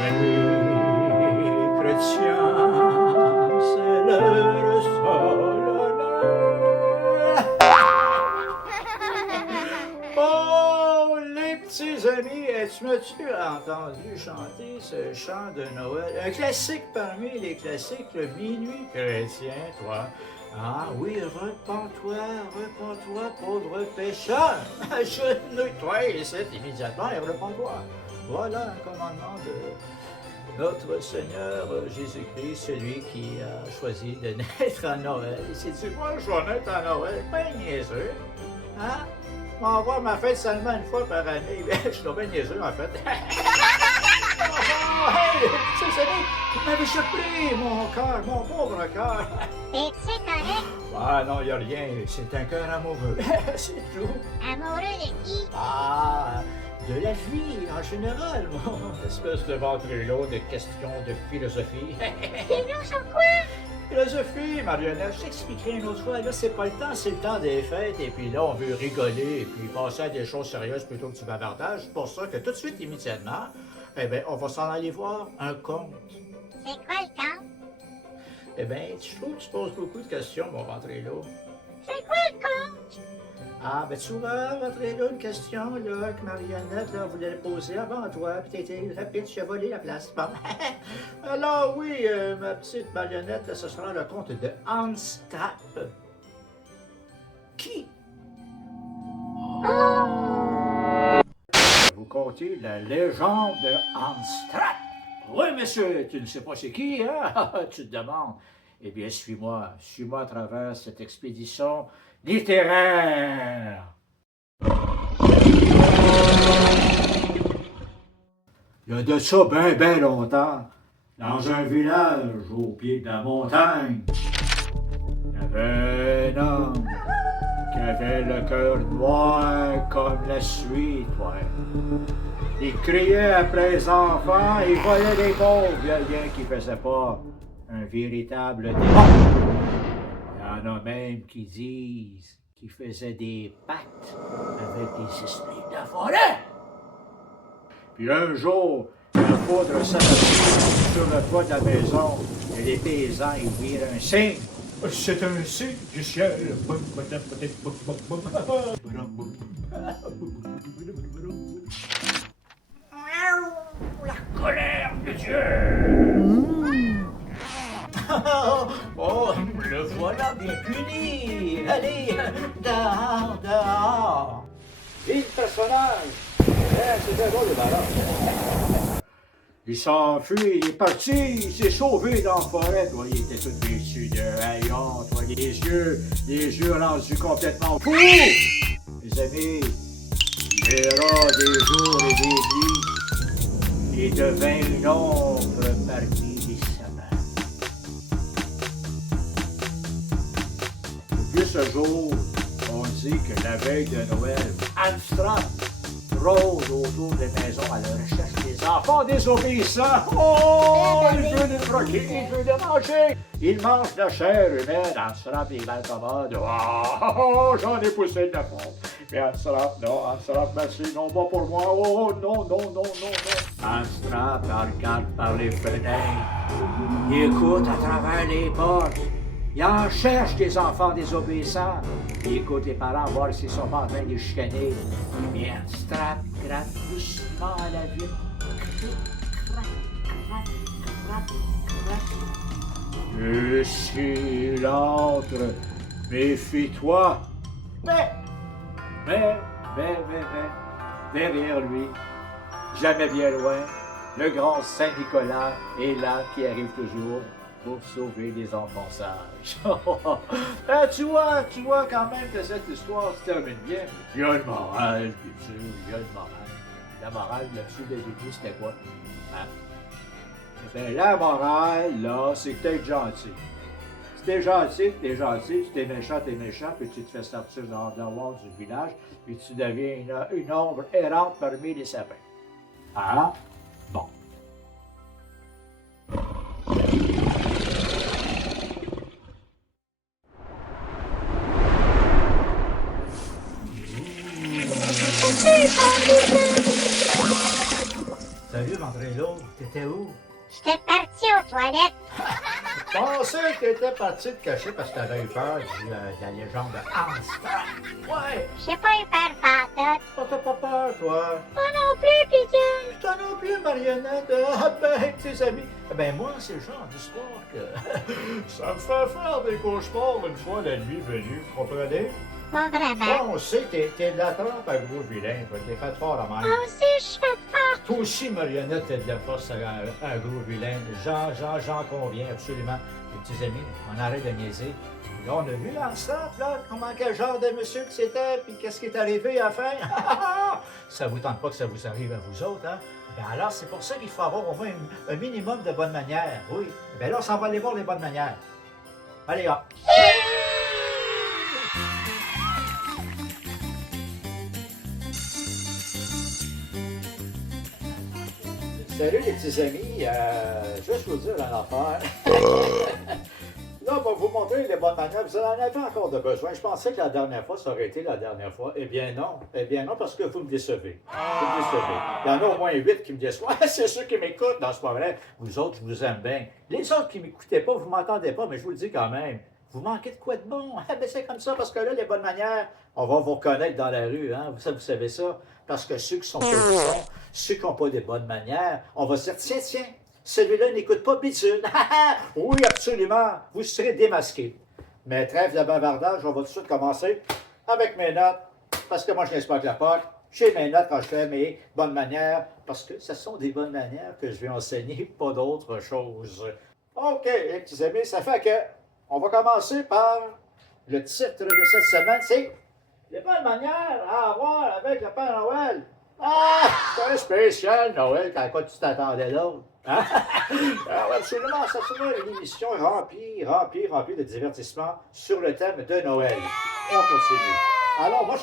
Mais chrétiens, c'est leur solennel. Oh, les petits amis, tu as entendu chanter ce chant de Noël? Un classique parmi les classiques, le Minuit chrétien, toi. Ah oui, repens-toi, pauvre pécheur. Agenouille-toi ici immédiatement et repens-toi. Voilà un commandement de notre Seigneur Jésus-Christ, celui qui a choisi de naître à Noël. Il s'est dit, moi, je vais naître à Noël, ben niaiseux. Hein? On va avoir ma fête seulement une fois par année. Je suis bien niaiseux, en fait. Oh, hey, c'est celui qui m'avait surpris, mon cœur, mon pauvre cœur. Es-tu correct? Ah non, il n'y a rien. C'est un cœur amoureux. C'est tout. Amoureux de qui? Ah, de la vie en général, mon espèce de ventrilo de questions de philosophie. Philo sur quoi? Philosophie, marionnette, je t'expliquerai une autre fois. Là, c'est pas le temps, c'est le temps des fêtes. Et puis là, on veut rigoler et puis passer à des choses sérieuses plutôt que du bavardage. C'est pour ça que tout de suite, immédiatement, eh bien, on va s'en aller voir un conte. C'est quoi le temps? Eh bien, je trouve que tu poses beaucoup de questions, mon ventrilo. C'est quoi le conte? Ah, ben tu vois, ventrilo, une question là, que Marionnette là, voulait poser avant toi, puis t'étais rapide, tu as volé la place. Bon. Alors oui, ma petite Marionnette, là, ce sera le conte de Hans Trapp. Qui? Vous comptez la légende de Hans Trapp? Oui, monsieur, tu ne sais pas c'est qui, hein? Tu te demandes. Eh bien, suis-moi à travers cette expédition littéraire. Il y a de ça bien longtemps, dans un village au pied de la montagne, il y avait un homme qui avait le cœur noir comme la suie, ouais. Il criait après les enfants, il volait les pauvres, il y a rien qui faisait pas un véritable démon. Il y en a même qui disent qu'il faisait des pactes avec des esprits de la forêt. Puis un jour, la foudre s'abattit sur le toit de la maison et les paysans y virent un signe. C'est un signe du ciel. La colère de Dieu. Oh, le voilà bien puni. Allez, dehors. Et le personnage, c'était drôle de ballon. Il s'enfuit, il est parti, il s'est sauvé dans la forêt. Toi, il était tout vêtu de haillons, toi, les yeux rendus complètement fous. Les amis, il verra des jours et des nuits. Il devint une ombre parmi les sapins. Depuis ce jour, on dit que la veille de Noël, Hans Trapp rôde autour des maisons à la recherche des enfants désobéissants. Oh, il veut les croquer, il veut les manger. Il mange la chair humaine. Hans Trapp est malcommode. Oh, j'en ai poussé de la fond. Mais Hans Trapp, non, Hans Trapp, merci, non, pas pour moi. Oh, non. Hans Trapp regarde par les fenêtres. Il écoute à travers les portes. Il en cherche des enfants désobéissants. Il écoute les parents voir s'ils sont pas en train de les chicaner. Mais Hans Trapp gratte doucement à la vitre. Et s'il entre, méfie-toi. Mais, derrière lui, jamais bien loin, le grand Saint-Nicolas est là qui arrive toujours pour sauver les enfants sages. Tu vois quand même que cette histoire se termine bien. Il y a une morale, bien sûr, il y a une morale. La morale là-dessus, le début, c'était quoi? Hein? Eh bien, la morale, là, c'est que t'es gentil. Si t'es gentil, si t'es méchant, puis tu te fais sortir dans le wall du village, puis tu deviens une ombre errante parmi les sapins. Ah, bon. Salut, Mandrello. T'étais où? J'étais parti aux toilettes. Je pensais que t'étais parti te cacher parce que t'avais eu peur de la légende de Hans Frank. Ouais! J'ai pas eu peur pantoute. Oh, t'as pas peur, toi? Moi non plus, Pigeon. Toi non plus, marionnette. Ah ben, tes amis. Ben moi, c'est le genre d'histoire que ça me fait faire des cauchemars une fois la nuit venue, vous comprenez? Pas vraiment. Bon, on sait, t'es de la trempe à gros vilain, toi. T'es fait fort la même. Moi aussi, je suis faite forte. Toi aussi, marionnette, t'es de la force à gros vilain. J'en conviens absolument. Les petits amis, on arrête de niaiser. Là, on a vu dans le stade, là, comment quel genre de monsieur que c'était, puis qu'est-ce qui est arrivé à la fin. Ça vous tente pas que ça vous arrive à vous autres, hein? Ben alors, c'est pour ça qu'il faut avoir au moins un minimum de bonnes manières, oui. Ben là, on s'en va aller voir les bonnes manières. Allez, hop! Salut les petits amis, juste vous dire une affaire. Là, on va vous montrer les bonnes manières. Vous en avez encore de besoin. Je pensais que la dernière fois, ça aurait été la dernière fois. Eh bien non. Eh bien non, parce que vous me décevez. Vous me décevez. Il y en a au moins 8 qui me déçoivent. C'est ceux qui m'écoutent. Non, c'est pas vrai. Vous autres, je vous aime bien. Les autres qui ne m'écoutaient pas, vous ne m'entendez pas, mais je vous le dis quand même. Vous manquez de quoi de bon? Ah, ben c'est comme ça, parce que là, les bonnes manières, on va vous reconnaître dans la rue, hein? Vous savez ça? Parce que ceux qui sont pas ceux qui n'ont pas des bonnes manières, on va se dire, tiens, celui-là n'écoute pas Bidule. Oui, absolument, vous serez démasqué. Mais trêve de bavardage, on va tout de suite commencer avec mes notes, parce que moi, je n'ai pas que la porte. J'ai mes notes quand je fais mes bonnes manières, parce que ce sont des bonnes manières que je vais enseigner, pas d'autre chose. OK, les petits amis, ça fait que on va commencer par le titre de cette semaine, c'est « Les bonnes manières à avoir avec le Père Noël ». Ah, c'est un spécial Noël, quand quoi tu t'attendais là. Hein? Alors, absolument, ça sera une émission remplie de divertissements sur le thème de Noël. On continue. Alors, moi,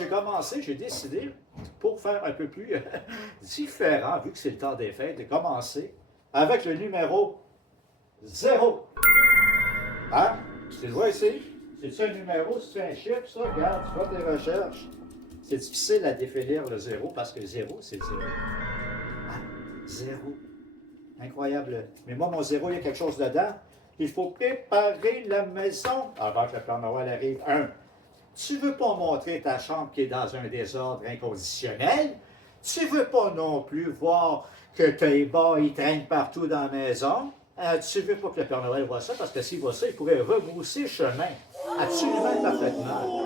j'ai décidé, pour faire un peu plus différent, vu que c'est le temps des fêtes, de commencer avec le numéro 0. Hein? Tu le vois ici? C'est-tu un numéro? C'est-tu un chiffre, ça? Regarde, tu vois tes recherches. C'est difficile à définir le 0 parce que 0, c'est 0. Ah, 0. Incroyable. Mais moi, mon 0, il y a quelque chose dedans. Il faut préparer la maison avant que le Père Noël arrive. 1. Tu veux pas montrer ta chambre qui est dans un désordre inconditionnel. Tu veux pas non plus voir que tes bas, ils traînent partout dans la maison. Tu veux pas que le Père Noël voit ça, parce que s'il voit ça, il pourrait rebrousser le chemin. Absolument parfaitement.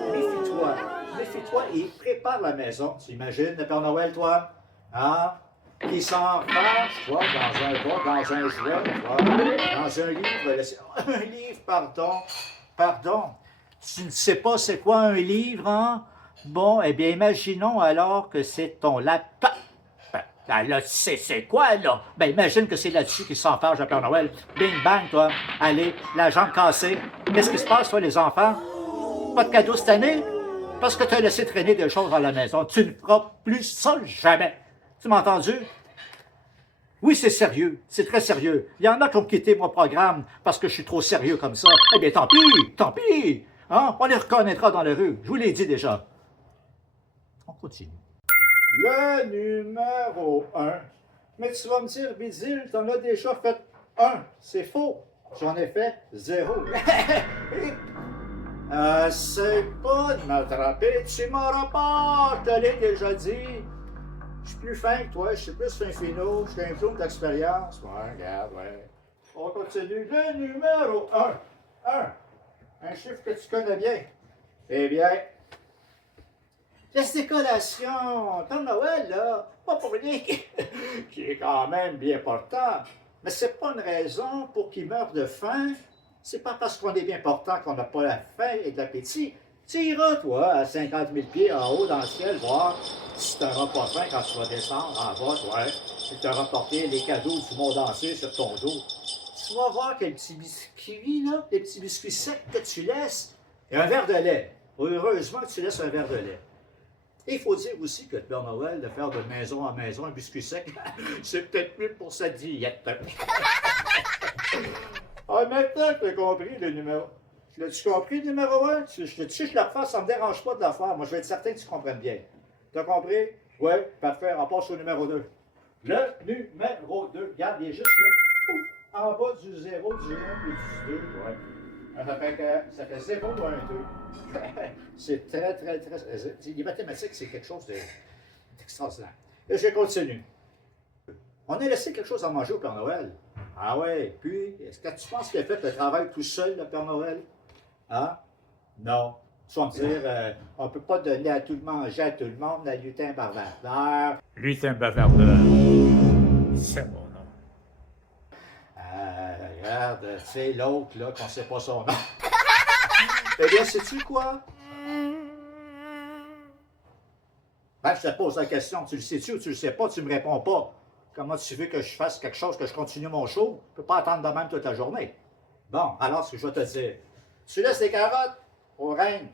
Méfie-toi et prépare la maison. Tu imagines le Père Noël, toi? Hein? Qui s'enfarge, toi, dans un bas, dans un jouet, toi, dans un livre. Un livre, pardon. Tu ne sais pas c'est quoi un livre, hein? Bon, eh bien, imaginons alors que c'est ton laptop. Ben là, c'est quoi, là? Ben, imagine que c'est là-dessus qu'il s'enfarge le Père Noël. Bing, bang, toi. Allez, la jambe cassée. Qu'est-ce qui se passe, toi, les enfants? Pas de cadeau cette année? Parce que tu as laissé traîner des choses dans la maison. Tu ne feras plus ça jamais. Tu m'as entendu? Oui, c'est sérieux. C'est très sérieux. Il y en a qui ont quitté mon programme parce que je suis trop sérieux comme ça. Eh bien, tant pis. Hein? On les reconnaîtra dans la rue. Je vous l'ai dit déjà. On continue. Le numéro 1. Mais tu vas me dire, Bidule, t'en as déjà fait 1. C'est faux. J'en ai fait 0. C'est pas de m'attraper. Tu m'auras pas. Je te l'ai déjà dit. Je suis plus fin que toi. Je suis plus fin finot. Je suis un clown d'expérience. Ouais, regarde, ouais. On continue. Le numéro 1. 1. Un chiffre que tu connais bien. Eh bien, la décoration, Père Noël, là, pas pour rien, qui est quand même bien portant, mais c'est pas une raison pour qu'il meure de faim. C'est pas parce qu'on est bien portant qu'on n'a pas la faim et de l'appétit. Tu iras, toi, à 50 000 pieds en haut dans le ciel, voir si tu n'auras pas faim quand tu vas descendre en bas, toi. Si tu auras porté les cadeaux du monde entier sur ton dos. Tu vas voir quel petit biscuit, là, les petits biscuits secs que tu laisses, et un verre de lait. Heureusement que tu laisses un verre de lait. Et il faut dire aussi que le Père Noël, de faire de maison en maison un biscuit sec, c'est peut-être mieux pour sa diète. Ah, maintenant que tu as compris le numéro. L'as-tu compris le numéro 1? Je la refasse, ça ne me dérange pas de la faire. Moi, je vais être certain que tu comprennes bien. Tu as compris? Oui, parfait. On passe au numéro 2. Le numéro 2, regarde, il est juste là. Ouf, en bas du 0, du 1 et du 2. Ouais. Ça fait 0 ou 1, 2. C'est très. Les mathématiques, c'est quelque chose d'extraordinaire. Et je continue. On a laissé quelque chose à manger au Père Noël. Ah ouais, puis, est-ce que tu penses qu'il a fait le travail tout seul, le Père Noël? Hein? Non. Tu vas me dire, on ne peut pas donner à tout le manger à tout le monde, à lutin bavardeur. Lutin bavardeur, c'est mon nom. Regarde, tu sais, l'autre, là, qu'on ne sait pas son nom. Eh bien, sais-tu quoi? Ben, je te pose la question, tu le sais-tu ou tu le sais pas, tu me réponds pas. Comment tu veux que je fasse quelque chose, que je continue mon show? Je peux pas attendre de même toute la journée. Bon, alors, ce que je vais te dire, tu laisses les carottes aux reines.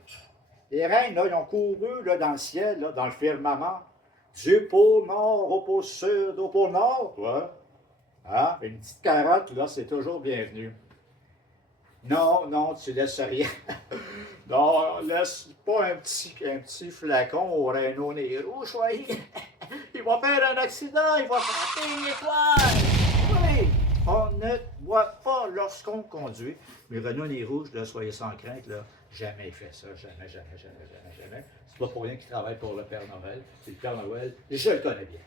Les reines, là, ils ont couru là, dans le ciel, là, dans le firmament, du pôle nord au pôle sud, au pôle nord, toi. Hein? Une petite carotte, là, c'est toujours bienvenu. Non, tu laisses rien. Non, laisse pas un petit flacon au Renault Nez Rouge, voyez. Il va faire un accident, il va frapper une étoile. Oui, on ne voit pas lorsqu'on conduit. Mais Renault Nez Rouge, là, soyez sans crainte, là, jamais fait ça, jamais. C'est pas pour rien qu'il travaille pour le Père Noël. C'est le Père Noël, je le connais bien.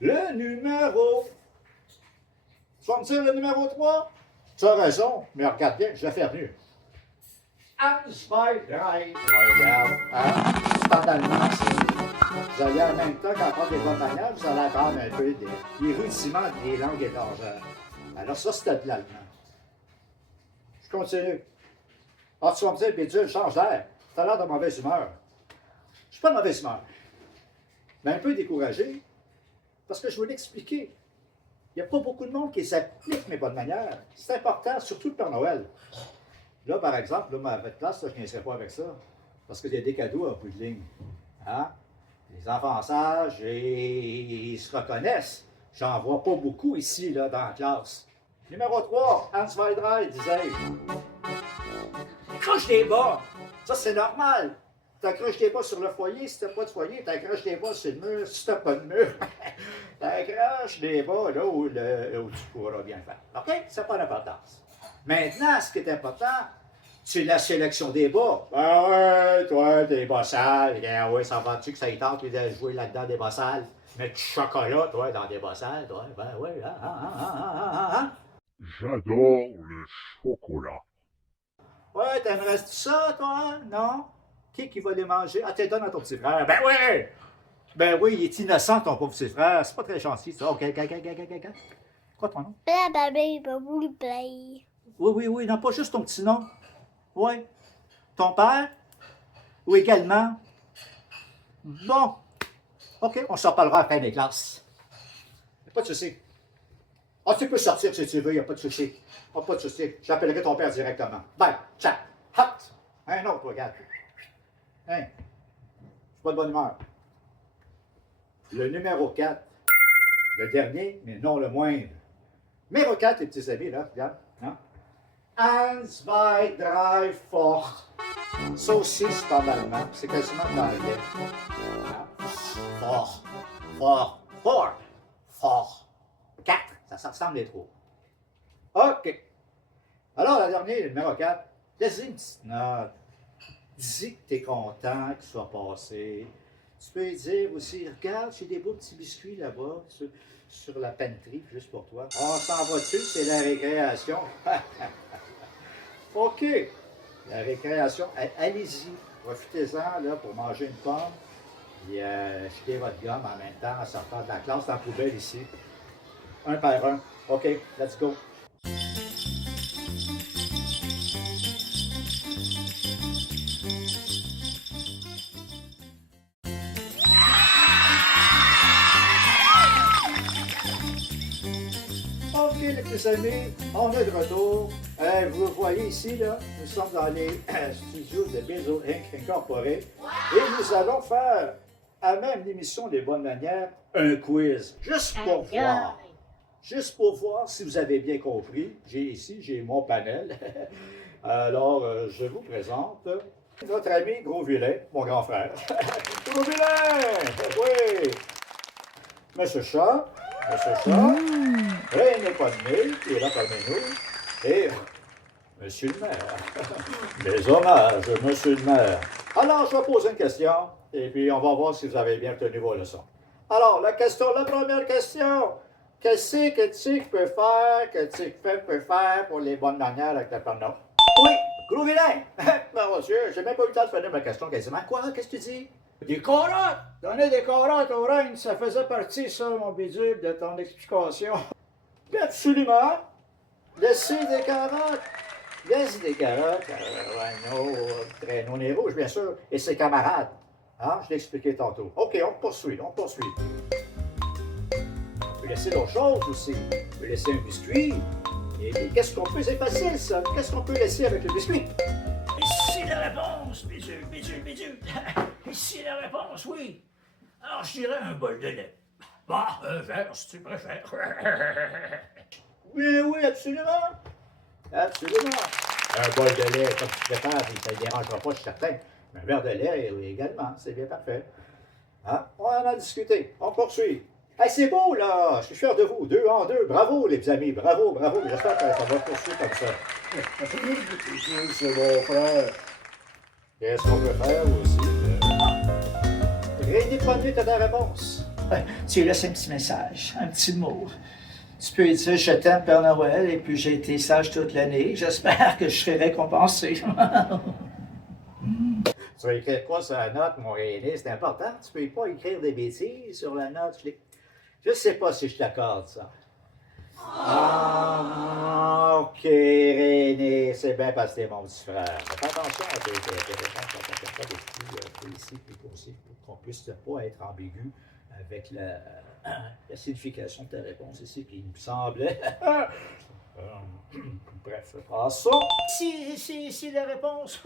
Le numéro. Tu vas me dire le numéro 3? Tu as raison, mais regarde bien, je l'ai fait mieux. Answeidrein. Regarde, hein? C'est en allemand, ça. Vous allez en même temps qu'apprendre des bonnes manières, vous allez apprendre un peu des rudiments des langues étrangères. Alors ça, c'était de l'allemand. Je continue. Ah, tu vas me dire, Bidule, change d'air. Tu as l'air de mauvaise humeur. Je ne suis pas de mauvaise humeur. Mais un peu découragé, parce que je veux l'expliquer. Il n'y a pas beaucoup de monde qui s'applique mes bonnes manières. C'est important, surtout le Père Noël. Là, par exemple, là, avec classe, là, je ne pas avec ça. Parce qu'il y a des cadeaux à bout de ligne. Hein? Les enfants sages, ils se reconnaissent. J'en vois pas beaucoup ici, là, dans la classe. Numéro 3, Hans Weidreich disait accroche des bas. Ça, c'est normal. Tu accroches des bas sur le foyer. Si tu n'as pas de foyer, tu accroches des bas sur le mur. Si tu n'as pas de mur, tu accroches des bas là où tu pourras bien faire. OK? Ça n'a pas d'importance. Maintenant, ce qui est important, c'est la sélection des bas. Ben ouais, toi, des bas sales. Ben ouais, ça va-tu que ça y tente de jouer là-dedans des bas sales? Mettre du chocolat, toi, dans des bas sales, toi. Ben ouais, J'adore le chocolat. Ouais, t'aimerais ça, toi? Non? Qui va les manger? Ah, tu les donnes à ton petit frère. Ben oui! Ben oui, il est innocent, ton pauvre petit frère. C'est pas très gentil, ça. OK, quoi ton nom? Oui, non, pas juste ton petit nom. Oui. Ton père? Ou également? Bon. OK, on s'en parlera après les classes. Pas de souci. Ah, tu peux sortir si tu veux, il n'y a pas de souci. Oh, pas de souci. J'appellerai ton père directement. Bye. Ciao. Hot. Un autre, regarde. Hein? Je suis pas de bonne humeur. Le numéro 4. Le dernier, mais non le moindre. Numéro 4, les petits amis, là, regarde. Hein? Eins, zwei, drei, fort. Ça aussi, c'est en allemand. C'est quasiment dans le lait. Fort. 4. Ça ressemble les trois. OK. Alors, la dernière, le numéro 4. Laisse-y une petite note. Dis que tu es content qu'il soit passé. Tu peux lui dire aussi, regarde, j'ai des beaux petits biscuits là-bas, sur la pantry, juste pour toi. On s'en va dessus, c'est la récréation. OK. La récréation, allez-y. Profitez-en là, pour manger une pomme. Et jetez votre gomme en même temps en sortant de la classe dans la poubelle ici. Un par un. OK, let's go. OK, les petits amis, on est de retour. Vous voyez ici, là, nous sommes dans les studios de Bizzle Inc. Incorporé. Et nous allons faire, à même l'émission des bonnes manières, un quiz. Juste pour voir si vous avez bien compris. J'ai mon panel. Alors, je vous présente notre ami Gros Vilain, mon grand frère. gros vilain! Oui! Monsieur Chat, rien n'est pas de nez, qui est là parmi nous, et Monsieur le maire. Mes hommages, Monsieur le maire. Alors, je vais poser une question, et puis on va voir si vous avez bien tenu vos leçons. Alors, la première question. Qu'est-ce que tu peux faire, peut faire pour les bonnes manières avec la Père-Noël? Oui, gros vilain! Ben, monsieur, j'ai même pas eu le temps de finir ma question quasiment. Quoi? Qu'est-ce que tu dis? Des carottes! Donner des carottes au règne, ça faisait partie, ça, mon bidule, de ton explication. Absolument! Laissez des carottes! Laisse des carottes, Rhino, Traîneau Nez Rouge, bien sûr, et ses camarades. Hein? Je l'ai expliqué tantôt. OK, on poursuit. On peut laisser d'autres choses aussi. On peut laisser un biscuit. Et qu'est-ce qu'on peut? C'est facile, ça. Qu'est-ce qu'on peut laisser avec le biscuit? Ici la réponse, bidule. Ici la réponse, oui. Alors, je dirais un bol de lait. Bah, un verre, si tu préfères. Oui, absolument. Absolument. Un bol de lait, comme tu préfères, ça ne dérangera pas, je suis certain. Mais un verre de lait également, c'est bien parfait. Hein? On en a discuté. On poursuit. Hey, c'est beau, là! Je suis fier de vous. 2 en 2. Bravo, les amis. Bravo. J'espère que ça va poursuivre comme ça. C'est mon frère. Qu'est-ce qu'on peut faire aussi? Rien n'est pas mieux que ta réponse. Tu lui laisses un petit message, un petit mot. Tu peux lui dire « Je t'aime, Père Noël, et puis j'ai été sage toute l'année. J'espère que je serai récompensé. » Tu vas écrire quoi sur la note, mon aîné? C'est important. Tu peux pas écrire des bêtises sur la note. Je ne sais pas si je t'accorde ça. Ah, OK, René, c'est bien parce que t'es mon petit frère. Fais attention à tes réponses quand on fait pas des petits précis et concis pour qu'on puisse pas être ambigu avec la signification de ta réponse ici qui me semblait. Bref, passons. Si la réponse.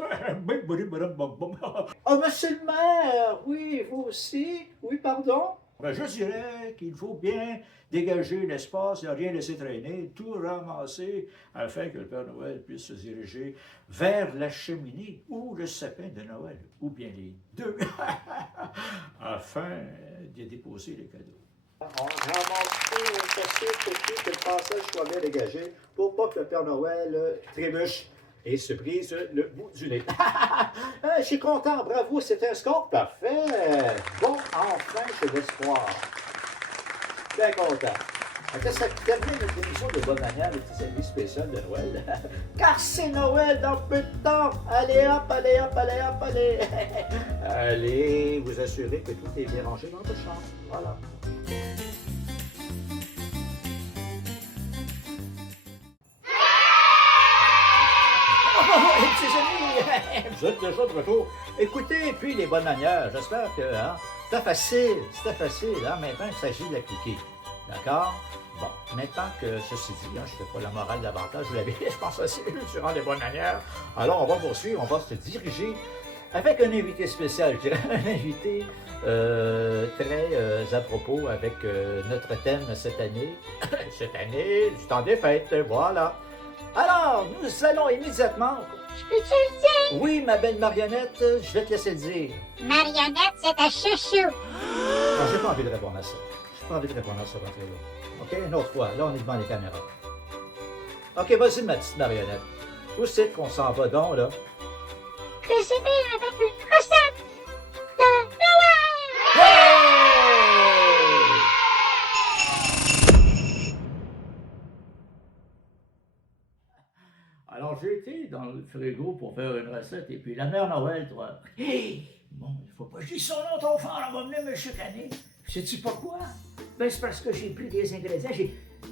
Oh, monsieur le maire, oui, vous aussi. Oui, pardon. Ben, je dirais qu'il faut bien dégager l'espace, ne rien laisser traîner, tout ramasser afin que le Père Noël puisse se diriger vers la cheminée ou le sapin de Noël, ou bien les deux, afin de déposer les cadeaux. On ramasse tout que le passage soit bien dégagé pour pas que le Père Noël trébuche et se brise le bout du nez. Je suis content, bravo, c'est un score parfait. Bon, enfin, j'ai l'espoir. Bien content. Ça termine notre émission de bonne manière avec tes amis spéciales de Noël. Car c'est Noël dans peu de temps. Allez hop. Allez, vous assurez que tout est bien rangé dans votre chambre. Voilà. Vous êtes déjà de retour. Écoutez, puis les bonnes manières, j'espère que c'était facile, maintenant il s'agit de l'appliquer. D'accord? Bon, maintenant que ceci dit, je ne fais pas la morale davantage, vous l'avez, je pense aussi, durant les bonnes manières. Alors on va poursuivre, on va se diriger avec un invité spécial, je dirais, un invité très à propos avec notre thème cette année, du temps des fêtes, voilà. Alors, nous allons immédiatement... Je peux-tu le dire? Oui, ma belle marionnette, je vais te laisser le dire. Marionnette, c'est un chouchou. Non, j'ai pas envie de répondre à ça. J'ai pas envie de répondre à ça, rentrez là. OK, une autre fois. Là, on est devant les caméras. OK, vas-y, ma petite marionnette. Où c'est qu'on s'en va donc, là? Cuisiner avec une recette de Noël. Hey! Alors, j'ai été dans le frigo pour faire une recette, et puis la mère Noël, toi. Hé! Bon, il faut pas que je dise son nom, ton frère, on va venir me chicaner. Sais-tu pourquoi? Ben, c'est parce que j'ai pris des ingrédients.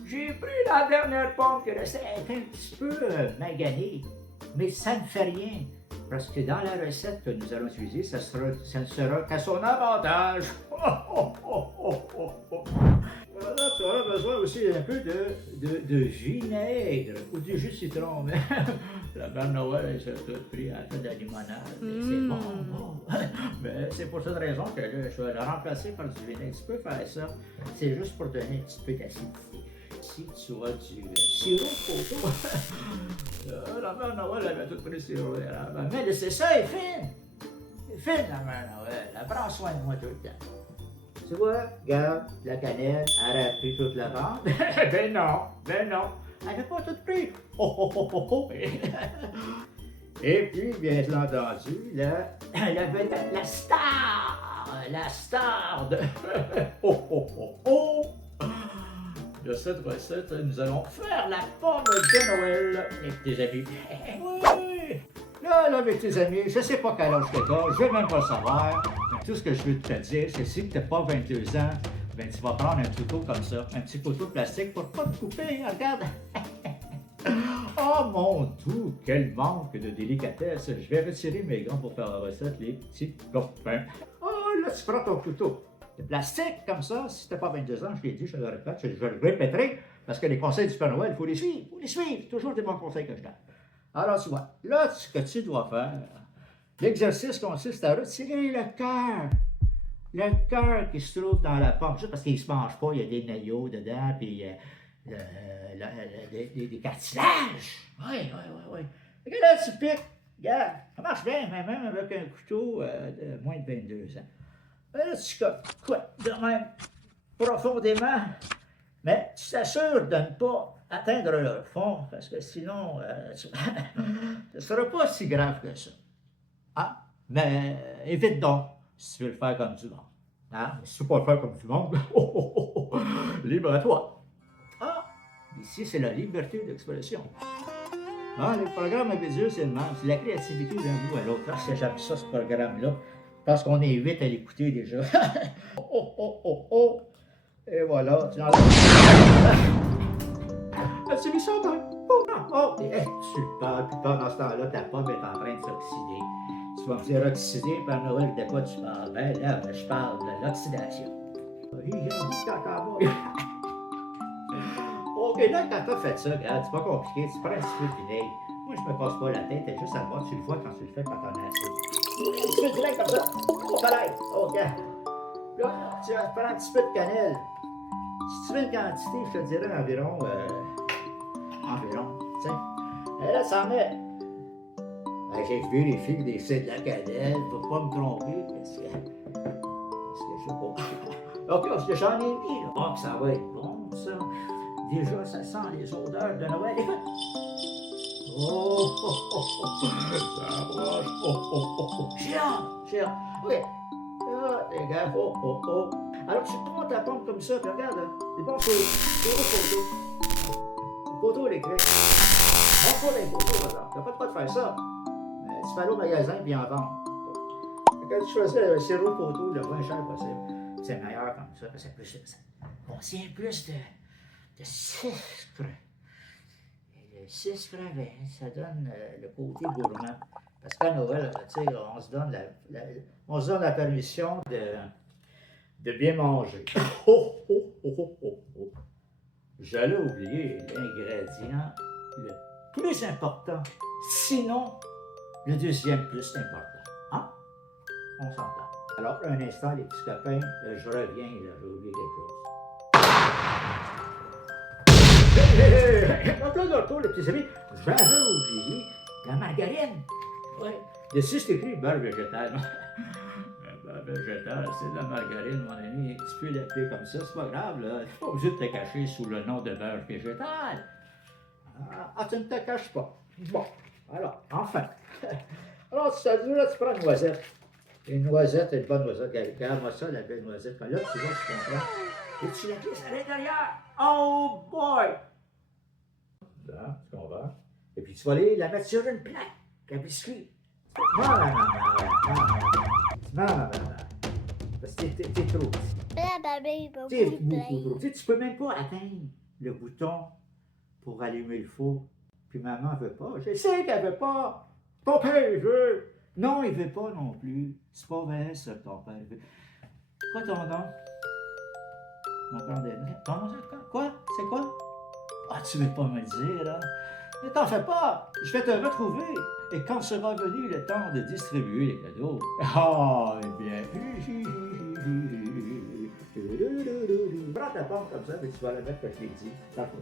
J'ai pris la dernière pomme qui restait. Elle est un petit peu maganée, mais ça ne fait rien. Parce que dans la recette que nous allons utiliser, ça ne sera qu'à son avantage. Là, tu auras besoin aussi un peu de vinaigre ou du jus de citron. Mais la mère Noël, elle s'est toute pris à faire de la limonade. C'est bon. Mais c'est pour cette raison que là, je vais le remplacer par du vinaigre. Tu peux faire ça. C'est juste pour donner un petit peu d'acidité. Si tu as du sirop de poteau, la mère Noël avait tout pris le sirop. Mais c'est ça, elle est fine. fine, la mère Noël. Elle prend soin de moi tout le temps. Tu vois, regarde, la cannelle, elle a pris toute la vente. Ben non. Elle n'a pas tout pris. Oh. Et puis, bien entendu, là, elle avait la star de... De cette recette, nous allons faire la pomme de Noël avec tes amis. Oui! Là, avec tes amis, je sais pas quel âge que t'as, je veux même pas savoir. Mais tout ce que je veux te dire, c'est que si t'as pas 22 ans, ben tu vas prendre un couteau comme ça, un petit couteau de plastique pour pas te couper, regarde. Oh mon Dieu, quel manque de délicatesse. Je vais retirer mes gants pour faire la recette, les petits copains. Oh, là, tu prends ton couteau de plastique comme ça. Si t'as pas 22 ans, je l'ai dit, je le répète, je le répéterai, parce que les conseils du Père Noël, il faut les suivre. Toujours des bons conseils que je donne. Alors, tu vois, là, ce que tu dois faire, l'exercice consiste à retirer le cœur. Le cœur qui se trouve dans la pomme, juste parce qu'il ne se mange pas, il y a des noyaux dedans, puis des cartilages. Oui. Et là, tu piques. Regarde, ça marche bien, même avec un couteau de moins de 22 ans. Là, tu coupes, de même, profondément, mais tu t'assures de ne pas atteindre le fond, parce que sinon, ce ne sera pas si grave que ça. Ah, mais évite donc, si tu veux le faire comme du monde. Hein? Mais si tu ne veux pas le faire comme du monde, libre à toi. Ah, ici, c'est la liberté d'expression. Ah, le programme Abédius, c'est le même. C'est la créativité d'un bout à l'autre. Ah, j'aime ça, ce programme-là. Parce qu'on est 8 à l'écouter déjà. Et voilà, tu enlèves. Tu mis ça dans. Super, puis pendant ce temps-là, ta pomme est en train de s'oxyder. Tu vas me dire oxyder, Père Noël, de quoi tu parles? Ben là, je parle de l'oxydation. Ok, là, quand t'as fait ça, regarde, c'est pas compliqué, tu prends un petit peu de vinaigre. Moi, je me casse pas la tête, t'as juste à voir, tu le vois quand tu le fais quand t'en as assez. Tu fais du vinaigre comme ça, au palais, ok. Là, tu prends un petit peu de cannelle. Si tu veux une quantité, je te dirais environ, tu sais. Et là, ça en met. Ben, j'ai vu les filles laisser de la cannelle pour pas me tromper, parce que je sais pas. Ok, parce que j'en ai mis, là. Oh, ça va être bon, ça. Déjà, ça sent les odeurs de Noël. Oh, ça approche. J'ai hâte. Ok. Ah, les gars, Alors, tu prends ta pompe comme ça, puis regarde, c'est bon, c'est gros poteau. Le poteau électrique. Non, pas les poteaux, par exemple. T'as pas de quoi de faire ça. Mais tu vas aller au magasin, puis en vendre. Quand tu choisis le sirop poteau le moins cher possible, c'est meilleur comme ça, parce que c'est plus. On tient plus de sucre. Et le sucre, ben, ça donne le côté gourmand. Parce qu'à Noël, tu sais, on se donne la permission de bien manger. J'allais oublier l'ingrédient le plus important, sinon le deuxième plus important. Hein? On s'entend. Alors, un instant, les petits copains, je reviens, là, j'ai oublié quelque chose. Donc là, de retour, les petits amis, j'avais oublié la margarine. Oui. Dessus, c'est écrit beurre végétal. Beurre végétal, c'est de la margarine, mon ami. Tu peux l'appeler comme ça, c'est pas grave, là. Tu n'es pas obligé de te cacher sous le nom de beurre végétal. Ah, tu ne te caches pas. Bon, alors, enfin. Alors, tu t'as dit, là, tu prends une noisette. Une noisette, une bonne noisette. Regarde-moi ça, la belle noisette. Là, tu vois, tu comprends. Et tu la glisses à l'intérieur. Oh boy! Là, tu comprends? Et puis, tu vas aller la mettre sur une plaque à biscuit. Non. Parce que t'es trop petit. T'es beaucoup trop petit. Tu peux même pas atteindre le bouton pour allumer le four. Puis maman veut pas. Je sais qu'elle veut pas. Ton père, il veut. Non, il veut pas non plus. C'est pas vrai, ça, que ton père veut. Quoi ton nom? Ton nom, c'est quoi? C'est quoi? Ah, tu veux pas me le dire, là? Ne t'en fais pas, je vais te retrouver. Et quand sera venu le temps de distribuer les cadeaux, eh bien, prends ta pompe comme ça, et tu vas la mettre comme je l'ai dit, dans le four.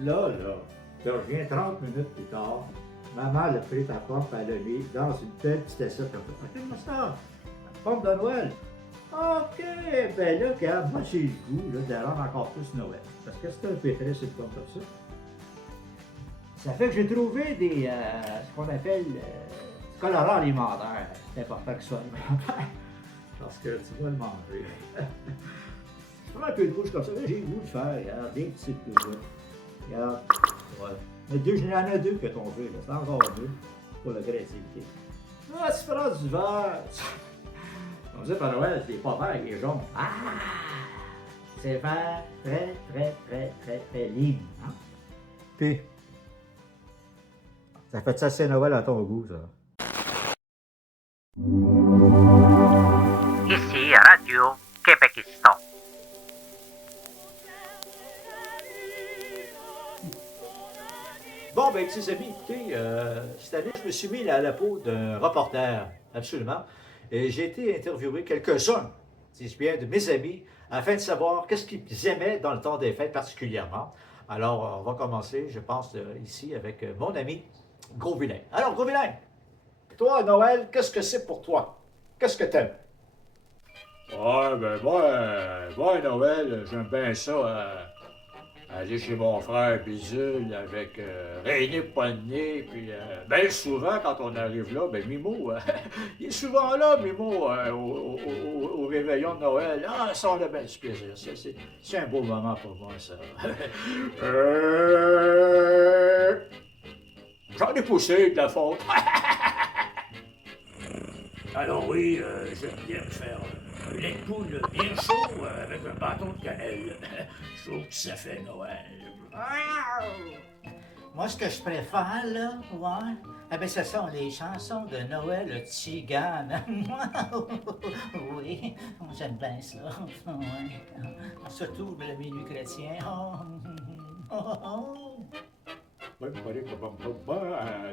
Là, je reviens 30 minutes plus tard. Maman, elle a pris ta pomme, elle l'a mis dans une belle petite assiette. Elle fait, OK, ça, pomme de Noël. OK, ben là, regarde, moi, j'ai le goût de rendre encore plus Noël. Parce que c'est un pétrin, c'est comme ça. Ça fait que j'ai trouvé ce qu'on appelle du colorant alimentaire. C'est important que ce soit alimentaire. Parce que tu vas le manger. Je prends un peu de bouche comme ça, là, j'ai le goût de faire, regarde, des petites touches. Regarde, voilà. Mais il y en a deux qui ont tombé, là. C'est encore deux pour la créativité. Là, tu prends du vert. On dit par Noël, c'est pas vert, il est jaune. Ah! C'est vert, très libre. Hein? Puis, ça fait assez Noël à ton goût, ça. Ici Radio Québecistan. Bon, ben, petits amis, écoutez, cette année, je me suis mis à la peau d'un reporter, absolument. Et j'ai été interviewer quelques-uns, dis-je bien, de mes amis, afin de savoir qu'est-ce qu'ils aimaient dans le temps des fêtes particulièrement. Alors, on va commencer, je pense, ici avec mon ami Gros Vilain. Alors, Gros Vilain, toi, Noël, qu'est-ce que c'est pour toi? Qu'est-ce que t'aimes? Ouais, ben moi, Noël, j'aime bien ça, aller chez mon frère Bidule avec René Poignet, puis bien souvent, quand on arrive là, ben Mimo, il est souvent là, Mimo, au réveillon de Noël. Ah, ça, on a bien du plaisir. C'est un beau moment pour moi, ça. J'en ai poussé de la faute. Alors oui, j'aime bien faire un lait de poule bien chaud avec un bâton de cannelle. Je trouve que ça fait Noël. Moi, ce que je préfère, là, ouais, eh bien, ce sont les chansons de Noël tzigane. Oui, j'aime bien ça. Ouais. Surtout le menu chrétien. À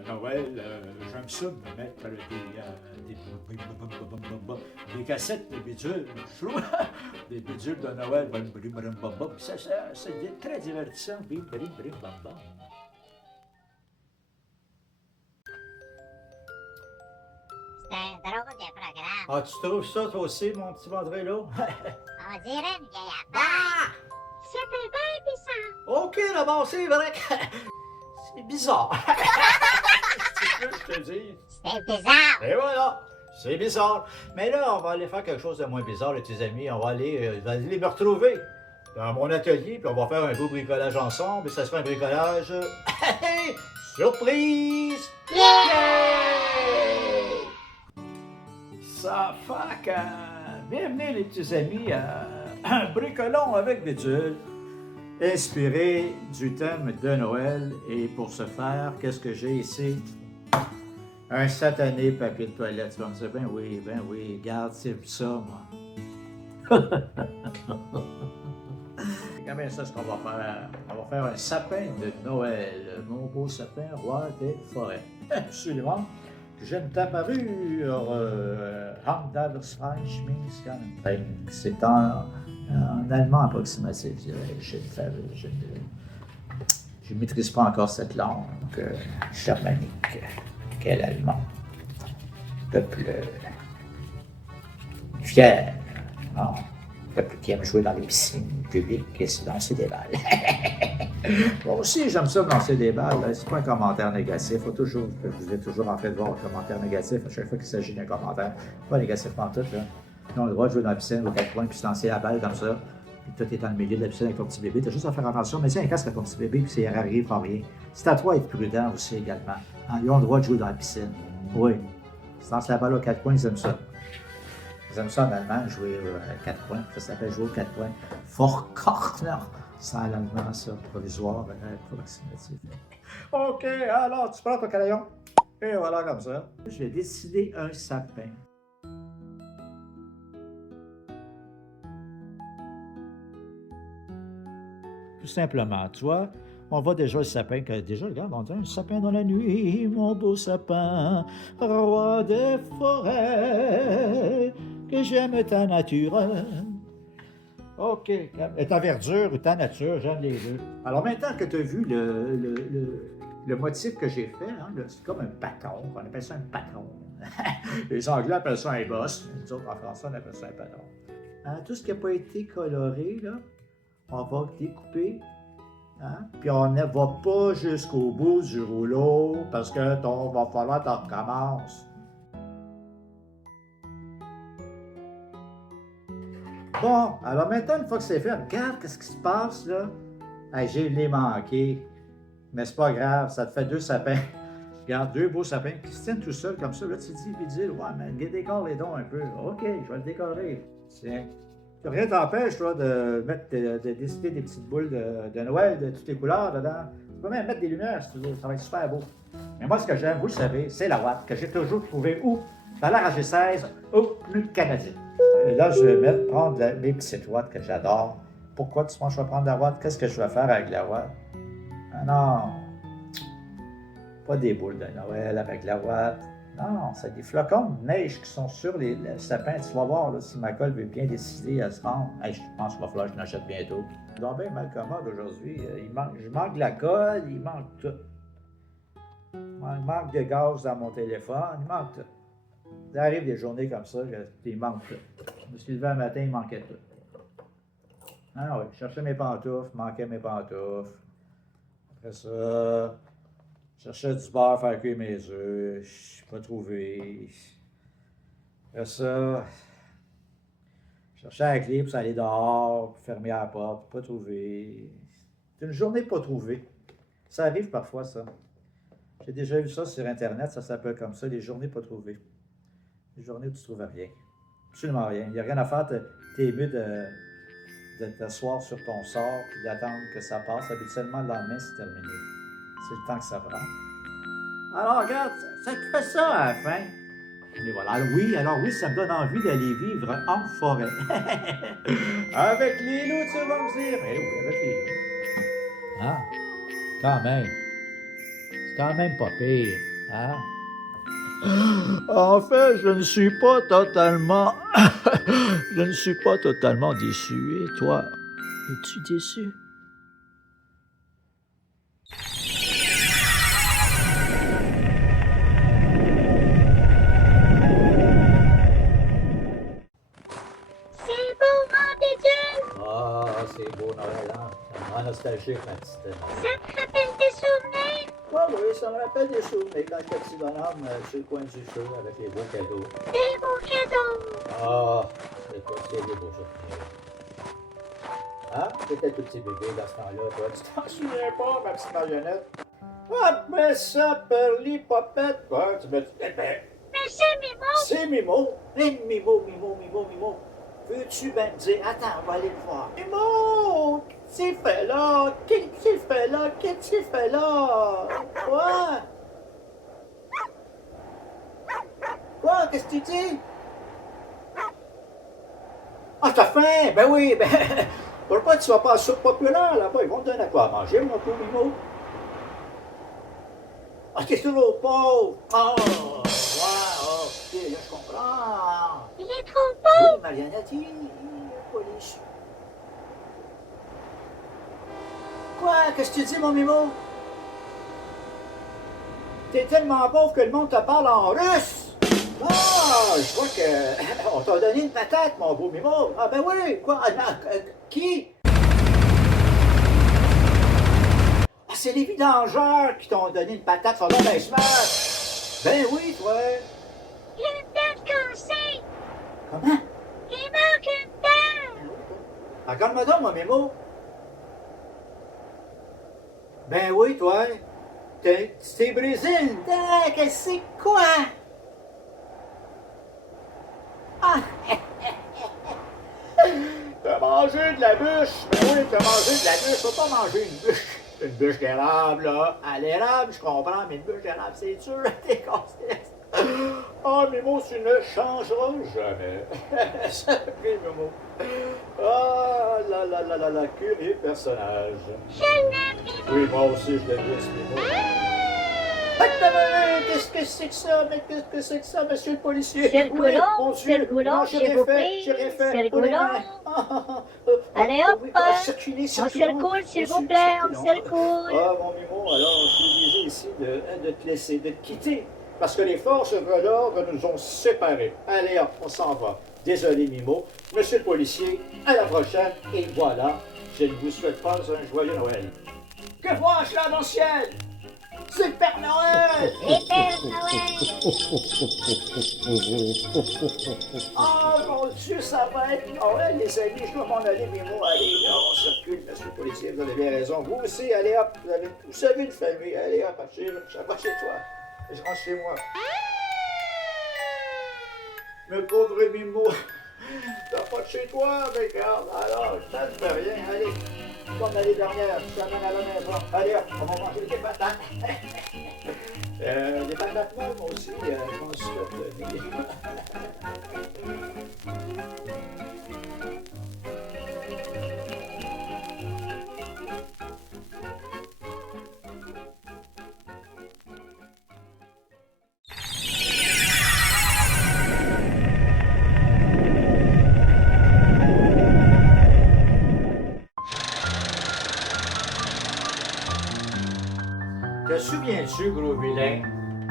Noël, j'aime ça me mettre des cassettes de bidules, je trouve. Des bidules de Noël. C'est très divertissant. C'est un drôle de programme. Ah, tu trouves ça, toi aussi, mon petit André, là? On dirait une vieille affaire. C'était bien bizarre. OK, d'abord, c'est vrai que c'est bizarre. C'est ce que je te dis. C'était bizarre. Et voilà, c'est bizarre. Mais là, on va aller faire quelque chose de moins bizarre, les petits amis. On va aller me retrouver dans mon atelier, puis on va faire un beau bricolage ensemble. Et ça sera un bricolage surprise! Ça fait que... Bienvenue, les petits amis, à Bricolons avec Bidule, inspiré du thème de Noël. Et pour ce faire, qu'est-ce que j'ai ici? Un satané papier de toilette. Tu vas me dire, ben oui, regarde, c'est ça, moi. C'est quand même ça ce qu'on va faire. On va faire un sapin de Noël. Mon beau sapin, roi des forêts. Absolument. J'aime ta parure. C'est en allemand approximatif, je dirais. Je ne maîtrise pas encore cette langue germanique. Quel allemand? Peuple fier. Non. Peuple qui aime jouer dans les piscines publiques et se lancer des balles. Moi aussi, j'aime ça me lancer des balles. C'est pas un commentaire négatif. Vous êtes toujours en train de voir un commentaire négatif à chaque fois qu'il s'agit d'un commentaire. Pas négatif en tout. Là. Ils ont le droit de jouer dans la piscine aux 4 coins puis se lancer la balle comme ça. Puis toi, t'es dans le milieu de la piscine avec ton petit bébé. T'as juste à faire attention. Mais tiens, un casque à ton petit bébé puis ça arrive pas rien. C'est à toi d'être prudent aussi également. Ils ont le droit de jouer dans la piscine. Oui. Ils se lancent la balle aux 4 coins, ils aiment ça. Ils aiment ça en allemand, jouer à 4 coins. Ça s'appelle jouer aux 4 coins. Vorkartner. C'est en allemand, ça, provisoire, approximatif. OK, alors, tu prends ton crayon. Et voilà, comme ça. Je vais dessiner un sapin. Tout simplement, tu vois, on voit déjà le sapin, déjà, regarde, on dit un sapin dans la nuit, mon beau sapin, roi des forêts, que j'aime ta nature. OK. Et ta verdure ou ta nature, j'aime les deux. Alors maintenant que tu as vu le motif que j'ai fait, hein, c'est comme un patron. On appelle ça un patron. Les Anglais appellent ça un boss. Nous autres, en français, on appelle ça un patron. Hein, tout ce qui n'a pas été coloré, là, on va découper. Hein? Puis on ne va pas jusqu'au bout du rouleau parce que va falloir t'en recommences. Bon, alors maintenant, une fois que c'est fait, regarde qu'est-ce qui se passe là. Hey, j'ai les manqué. Mais c'est pas grave, ça te fait 2 sapins. Regarde, 2 beaux sapins qui se tiennent tout seuls comme ça. Là, tu te dis, puis dis, ouais, mais décore les dons un peu. OK, je vais le décorer. Tiens. Rien t'empêche, toi, de décider des petites boules de Noël de toutes les couleurs dedans. Tu peux même mettre des lumières si tu veux, ça va être super beau. Mais moi, ce que j'aime, vous le savez, c'est la ouate que j'ai toujours trouvée où? Dans la rangée 16, au Club Canadien. Et là, je vais prendre mes petites ouates que j'adore. Pourquoi tu penses que je vais prendre la ouate? Qu'est-ce que je vais faire avec la ouate? Ah non! Pas des boules de Noël avec la ouate. Non, c'est des flocons de neige qui sont sur les sapins. Tu vas voir là, si ma colle veut bien décider à se rendre. Hey, je pense qu'il va falloir que je l'achète bientôt. Je suis bien mal commode aujourd'hui. Je manque de la colle, il manque tout. Il manque de gaz dans mon téléphone, il manque tout. Ça arrive des journées comme ça, il manque tout. Je me suis levé un matin, il manquait tout. Ah oui, je cherchais mes pantoufles, manquait mes pantoufles. Après ça, je cherchais du beurre à faire cuire mes œufs, je n'ai pas trouvé. Après ça, je cherchais la clé pour aller dehors, pour fermer la porte, pas trouvé. C'est une journée pas trouvée. Ça arrive parfois, ça. J'ai déjà vu ça sur Internet, ça s'appelle comme ça, les journées pas trouvées. Les journées où tu ne trouves rien. Absolument rien. Il n'y a rien à faire, tu es mieux de t'asseoir sur ton sort et d'attendre que ça passe. Habituellement, le lendemain, c'est terminé. C'est le temps que ça prend. Alors, regarde, ça te fait ça à la fin. Et voilà. Alors oui, ça me donne envie d'aller vivre en forêt. Avec les loups, tu vas me dire. Eh oui, avec les loups. Ah, quand même. C'est quand même pas pire, hein? En fait, je ne suis pas totalement... je ne suis pas totalement déçu. Et toi, es-tu déçu? C'est beau Noël, hein? Ça me rend nostalgique, ma petite. Ça te rappelle des souvenirs? Oui, ça me rappelle des souvenirs quand j'étais petit bonhomme sur le coin du feu avec les beaux cadeaux. Des beaux cadeaux! Ah, écoute, c'est des beaux souvenirs. Hein? T'étais tout petit bébé dans ce temps-là, toi. Tu t'en souviens pas, ma petite marionnette? Ah, mais ça, Perly, Popette, quoi? Tu me dis, eh ben... Mais c'est Mimo! C'est Mimo! Mimo! Veux-tu bien me dire, attends, on va aller le voir. Mimo! Qu'est-ce que tu fais là? Qu'est-ce que tu fais là? Quoi? Quoi? Qu'est-ce que tu dis? Ah, t'as faim? Ben oui, ben... Pourquoi tu vas pas à la soupe populaire là-bas? Ils vont te donner à quoi à manger, mon pauvre Mimo? Ah, t'es toujours pauvre! Oh! Ouais, ok, là, je comprends. Il est trop beau! Oui, Marionnette, il est pas déçu. Quoi? Qu'est-ce que tu dis, mon Mimo? T'es tellement pauvre que le monde te parle en russe! Ah, je vois que... On t'a donné une patate, mon beau Mimo. Ah, ben oui! Quoi? Qui? Ah, c'est les vidangeurs qui t'ont donné une patate sur le basement! Ben oui, toi! Il a une dent cassée! Comment? Il manque une dent! Regarde-moi donc, mon Mimo. Ben oui, toi. Tu t'es brisé une dent, qu'est-ce que c'est quoi? Ah! T'as mangé de la bûche! Ben oui, t'as mangé de la bûche. Faut pas manger une bûche. Une bûche d'érable, là. À l'érable, je comprends, mais une bûche d'érable, c'est sûr, t'es cassé. Ah, Mimo, tu ne changeras jamais. Ça fait Mimo. Ah, la curieux personnage. Je l'aime, Mimo! Oui, moi aussi, je l'aime bien, ce Mimo. Qu'est-ce que c'est que ça? Mais qu'est-ce que c'est que ça, monsieur le policier? C'est rigolo, Oui, mon Dieu. c'est rigolo, Non, j'ai s'il rien vous fait, plaît, j'ai rien fait. c'est rigolo. Allez, hop, oui, circulez, on circulez. circule, s'il vous plaît, on circule. Ah, mon Mimo, alors, je suis obligé ici de te laisser, de te quitter. Parce que les forces de l'ordre nous ont séparés. Allez, hop, on s'en va. Désolé, Mimo. Monsieur le policier, à la prochaine. Et voilà, je ne vous souhaite pas un joyeux Noël. Que vois-je là dans le ciel? C'est le Père Noël! Et Père Noël. Oh mon Dieu, ça va être Noël, les amis. Je dois m'en aller, Mimo. Allez, là, on circule, monsieur le policier. Vous avez bien raison. Vous aussi, allez, hop. Vous avez une famille. Allez, hop, ça va chez toi. Je rentre chez moi. Mais pauvre Mimo, t'as pas de chez toi, mais regarde, alors, ça ne fait rien, allez. Comme l'année dernière, je t'amène à la maison. Allez, hop, on va manger des patates. Des patates molles, moi aussi, je m'en suis fait. Te souviens-tu, gros vilain,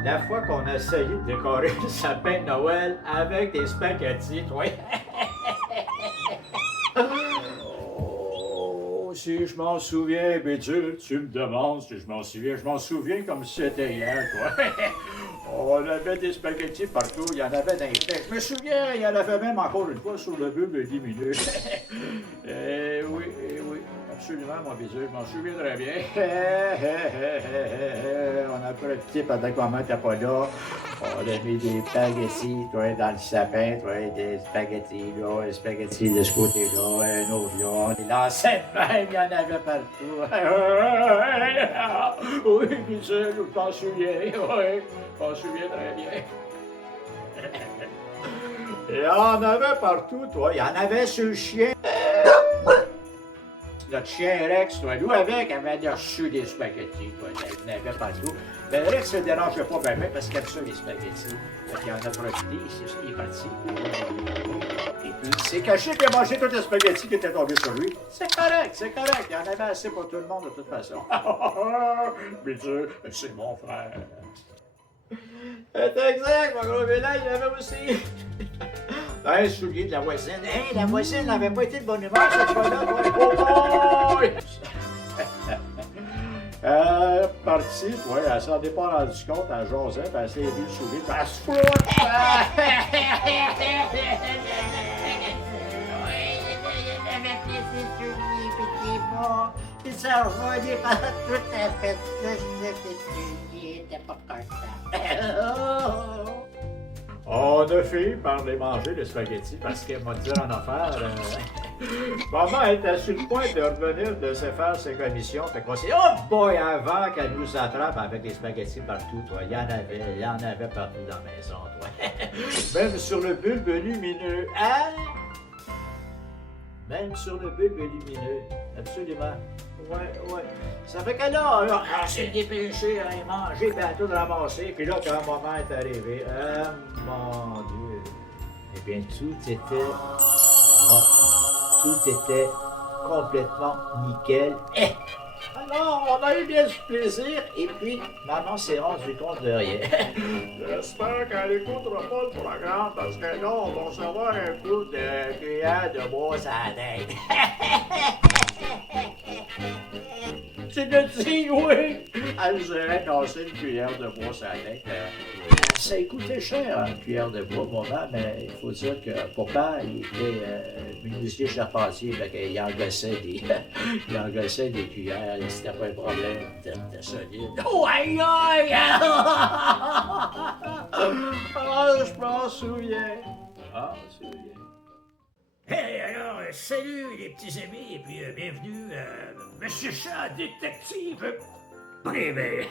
la fois qu'on a essayé de décorer le sapin de Noël avec des spaghettis, toi? Oh, si je m'en souviens, Bédule, tu me demandes si je m'en souviens. Je m'en souviens comme si c'était hier, toi. On avait des spaghettis partout, il y en avait dans les fenêtres. Je me souviens, il y en avait même encore une fois sur le bulbe diminué. Oui, absolument, mon Bédule, je m'en souviens très bien. On a profité pendant que maman n'était pas là. On a mis des spaghettis, toi, dans le sapin, toi, des spaghettis là, des spaghettis de ce côté-là, un autre là. Et l'enceinte même, il y en avait partout. Oui, Bédule, je m'en souviens, oui. Je m'en souviens très bien. Il y en avait partout, toi. Il y en avait sur le chien. Notre chien Rex, toi, nous avec, avait reçu des spaghettis, toi. Il y en avait partout. Mais Rex ne se dérangeait pas bien parce qu'il aime ça, les spaghettis. Fait qu'il en a profité, il est parti. Et puis, il s'est caché et a mangé tous les spaghettis qui étaient tombés sur lui. C'est correct. Il y en avait assez pour tout le monde, de toute façon. Mais Dieu, c'est mon frère. C'est exact, mon gros Béla, il l'avait aussi. Un soulier de la voisine. Hey, la voisine n'avait pas été de bonne humeur cette fois-là. Oh boy! Partie, ouais, elle s'en est pas rendue compte, elle jasait, puis elle s'est vue le soulier, puis elle se fout! J'avais placé sur lui, petit bon. Il s'est envolé pendant toute la fête. Il était pas content. On a fini par les manger, les spaghettis, parce qu'elle m'a dit en affaire. Maman était sur le point de revenir de se faire ses commissions. Fait qu'on s'est dit, oh boy, avant qu'elle nous attrape avec les spaghettis partout, toi. Il y en avait partout dans la maison, toi. Même sur le bulbe lumineux. Hein? Même sur le bulbe lumineux. Absolument. Ouais. Ça fait que là, on s'est dépêché à y manger, puis à tout ramasser. Puis là, quand maman est arrivée, mon Dieu. Eh bien, tout était complètement nickel. Alors, on a eu bien du plaisir, et puis maman s'est rendue compte de rien. J'espère qu'elle n'écoutera pas le programme, parce que là, on va recevoir un coup de cuillère de bois à la tête. Tu le dis, oui! Elle serait casser une cuillère de bois sur la tête. Ça coûtait cher, une cuillère de bois, maman, mais il faut dire que papa, il était menuisier charpentier, fait qu'il engossait des cuillères, c'était pas un problème de solide. Oh, aïe, aïe! Je m'en souviens. Hey, alors, salut les petits amis, et puis bienvenue, Monsieur Chat, détective privé.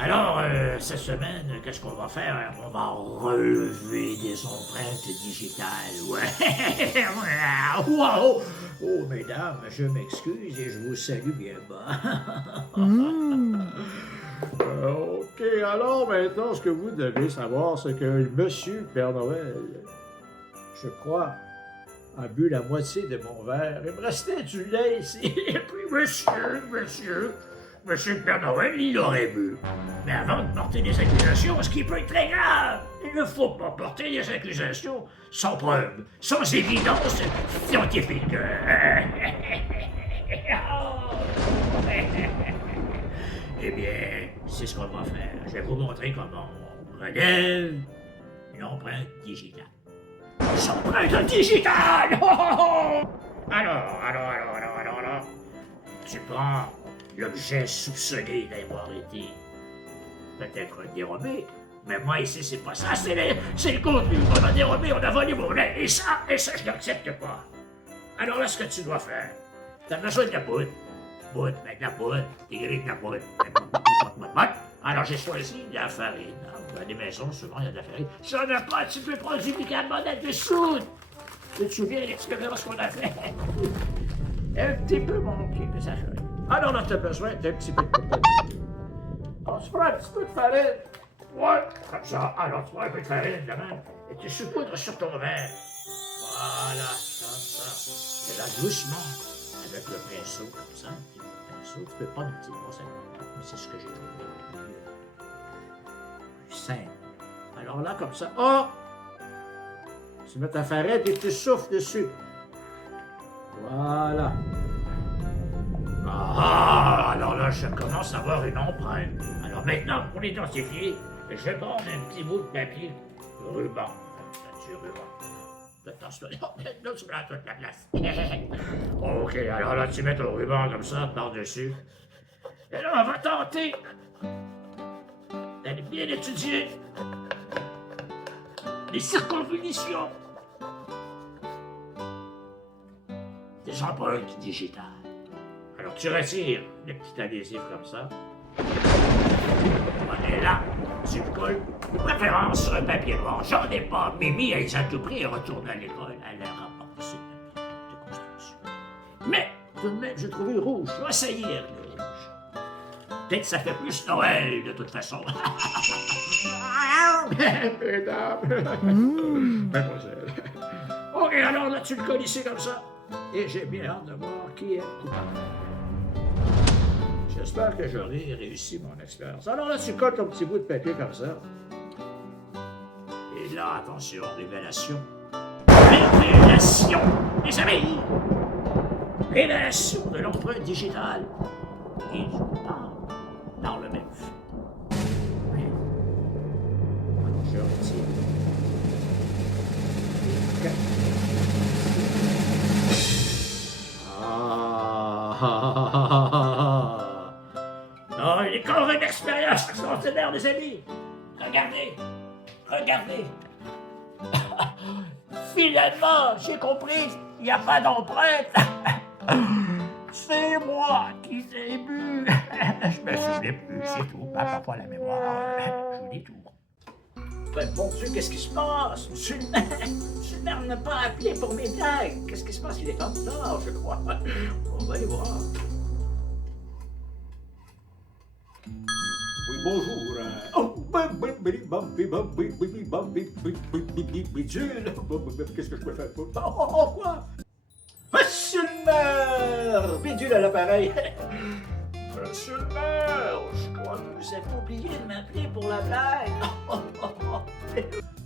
Alors, cette semaine, qu'est-ce qu'on va faire? On va relever des empreintes digitales, ouais. Wow! Oh, mesdames, je m'excuse et je vous salue bien bas. OK, alors maintenant, ce que vous devez savoir, c'est que Monsieur Père Noël, je crois, a bu la moitié de mon verre. Il me restait du lait ici. Et puis, Monsieur le Père Noël, il aurait bu. Mais avant de porter des accusations, ce qui peut être très grave, il ne faut pas porter des accusations sans preuve, sans évidence scientifique. Eh bien, c'est ce qu'on va faire. Je vais vous montrer comment on relève une empreinte digitale. Une empreinte digitale! Alors. Tu prends l'objet soupçonné d'avoir été peut-être dérobé. Mais moi, ici, c'est pas ça, c'est le contenu. On a dérobé, on a volé mon lait. Et ça, je n'accepte pas. Alors là, ce que tu dois faire, t'as besoin de la poudre. Avec la poudre, t'écris de la poudre. Alors j'ai choisi de la farine. Dans les maisons, souvent, il y a de la farine. Si on n'a pas, tu peux prendre du bicarbonate de soude. Tu te souviens de l'expérience qu'on a fait? Un petit peu manqué de sa farine. Alors là, tu as besoin d'un petit peu de farine. Alors tu prends un petit peu de farine. Ouais, comme ça. Alors tu prends un peu de farine de même. Et tu saupoudres sur ton verre. Voilà, comme ça. Et là, doucement. Avec le pinceau, comme ça, un petit pinceau, tu peux prendre une petite brosse à dents, mais c'est ce que j'ai trouvé plus simple. Alors là, comme ça, tu mets ta farine et tu souffles dessus. Voilà. Alors là, je commence à avoir une empreinte. Alors maintenant, pour l'identifier, je prends un petit bout de papier, ruban, du ruban. Là, tu prends toute la place. OK, alors là, tu mets ton ruban comme ça par-dessus. Et là, on va tenter d'aller bien étudier les circonvolutions des empreintes digitales. Alors, tu retires le petit adhésif comme ça. On est là. Tu le colles, de préférence sur un papier noir. J'en ai pas. Mimi, elle a tout pris et retourne à l'école. Elle a rapporté ce papier de construction. Mais, tout de même, j'ai trouvé le rouge. Je vais essayer avec le rouge. Peut-être que ça fait plus Noël, de toute façon. Mesdames, mademoiselle. OK, alors là, tu le colles ici comme ça. Et j'ai bien hâte de voir qui est coupable. J'espère que j'aurai réussi mon expérience. Alors là, tu colles ton petit bout de papier comme ça. Et là, attention, révélation. Révélation, mes amis! Révélation de l'empreinte digitale. Et du coupable dans le même fait. Je retire. Non, il est encore une expérience extraordinaire, mes amis. Regardez. Finalement, j'ai compris, il n'y a pas d'empreinte. C'est moi qui l'ai bu. Je me souviens plus, c'est tout. Pas la mémoire. Je vous dis tout. Ben, bon Dieu, qu'est-ce qui se passe? Monsieur le maire n'a pas appelé pour mes blagues. Qu'est-ce qui se passe? Il est en retard, je crois. On va aller voir. Oui, bonjour. Qu'est-ce que je peux faire pour... quoi? Monsieur le maire! Bidule à l'appareil. Monsieur le maire, je crois que vous avez oublié de m'appeler pour la blague.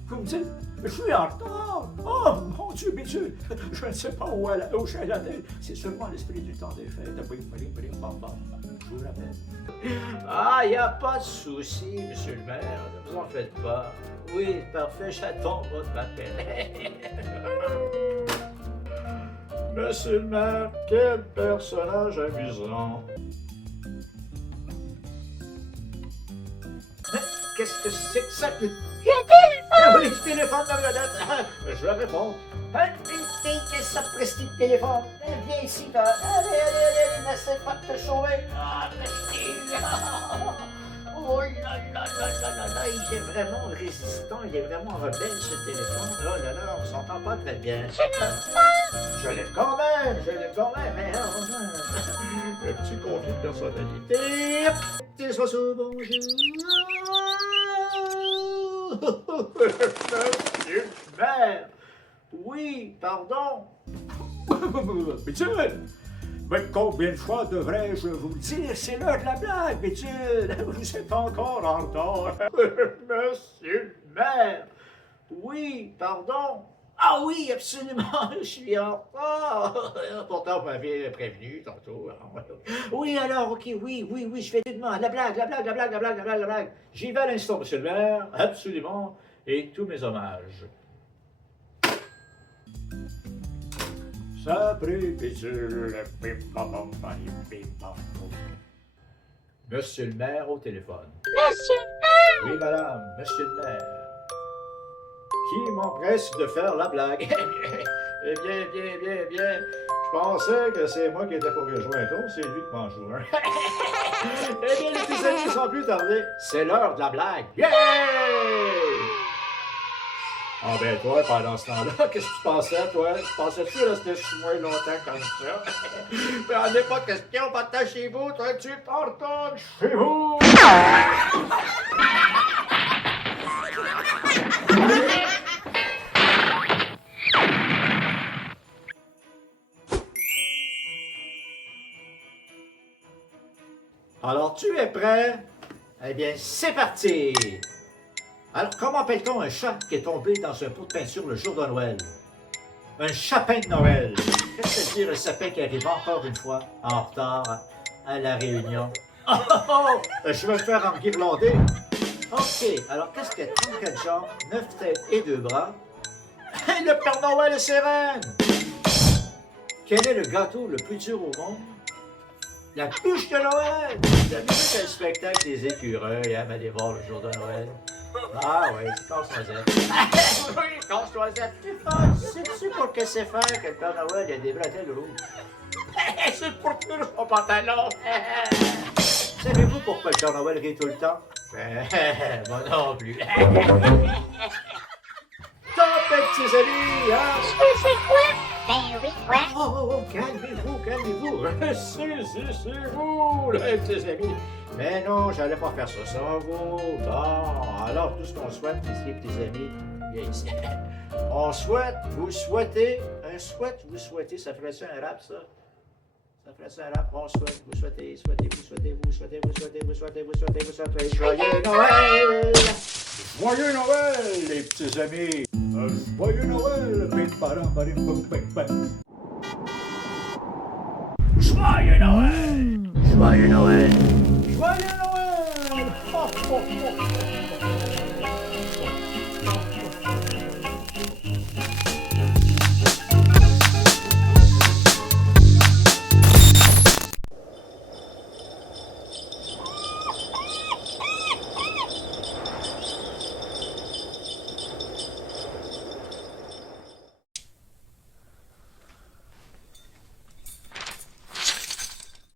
Vous me dites, je suis en retard. Oh, mon Dieu, Bidule, je ne sais pas où je suis allé. C'est seulement l'esprit du temps des fêtes. Je vous rappelle. Ah, il n'y a pas de souci, monsieur le maire. Ne vous en faites pas. Oui, parfait, j'attends votre appel. Monsieur le maire, quel personnage amusant. Qu'est-ce que c'est que ça? Oui, je téléphone dans la date. Je vais répondre. Une fille qui s'apprête de téléphone. Viens ici, là. Allez, n'essaie pas de te sauver. Ah, Christine. Oh là là là là là là, il est vraiment résistant, il est vraiment rebelle ce téléphone. Oh là là, on s'entend pas très bien. Je l'aime quand même, mais le petit conflit de personnalité. Petit oiseau, bonjour. Monsieur le maire. Oui, pardon. Bétude! Mais combien de fois devrais-je vous le dire? C'est l'heure de la blague, Bétude! Vous êtes encore en retard. Monsieur le maire. Oui, pardon. Ah oui, absolument, je suis en retard. Pourtant, vous m'avez prévenu tantôt. Oui, alors, ok, oui, je fais demain. La blague. J'y vais à l'instant, monsieur le maire, absolument, et tous mes hommages. Ça brille, Bétude. Bim, bam, bam, bam, bim, bam, bam. Monsieur le maire au téléphone. Monsieur le maire! Oui, madame, monsieur le maire. Qui m'empresse de faire la blague? Eh bien. Je pensais que c'est moi qui étais pour jouer un tour, c'est lui qui m'en joue un. Eh bien, les petits amis, sans plus tarder, c'est l'heure de la blague. Yeah! Ah ben toi, pendant ce temps-là, qu'est-ce que tu pensais, toi? Pensais-tu rester chez moi longtemps comme ça? Mais en n'est pas question, va-t'en chez vous, toi, tu pardonnes chez vous! Alors, tu es prêt? Eh bien, c'est parti! Alors, comment appelle-t-on un chat qui est tombé dans un pot de peinture le jour de Noël? Un chapin de Noël. Qu'est-ce que ça veut dire un sapin qui arrive encore une fois en retard à la réunion? Je vais me faire enguirlander. OK, alors qu'est-ce qu'il y a 34 jambes, 9 têtes et 2 bras? Le Père Noël et ses reines! Quel est le gâteau le plus dur au monde? La bûche de Noël! T'as vu le spectacle des écureuils, hein, aller voir le jour de Noël? Ah oui, c'est casse-noisette. Oui, casse-noisette. Sais-tu pour que c'est faire que le Père Noël a des bretelles rouges? C'est pour tenir son pantalon. Savez-vous pourquoi le Père Noël rit tout le temps? Moi non plus. Top, petits amis, hein? C'est quoi? Ben oui, quoi? Oh, calmez-vous. C'est vous, les petits amis. Mais non, j'allais pas faire ça sans vous. Bon, alors tout ce qu'on souhaite, les petits amis, bien ici. On souhaite, vous souhaitez, vous souhaitez, ça ferait ça un rap, ça? Ça ferait ça un rap, on souhaite, vous souhaitez, joyeux Noël! Joyeux Noël, les petits amis! Joyeux Noël! Bim, badam, badim, bum, bim, bam. Joyeux Noël! Joyeux Noël! Joyeux Noël!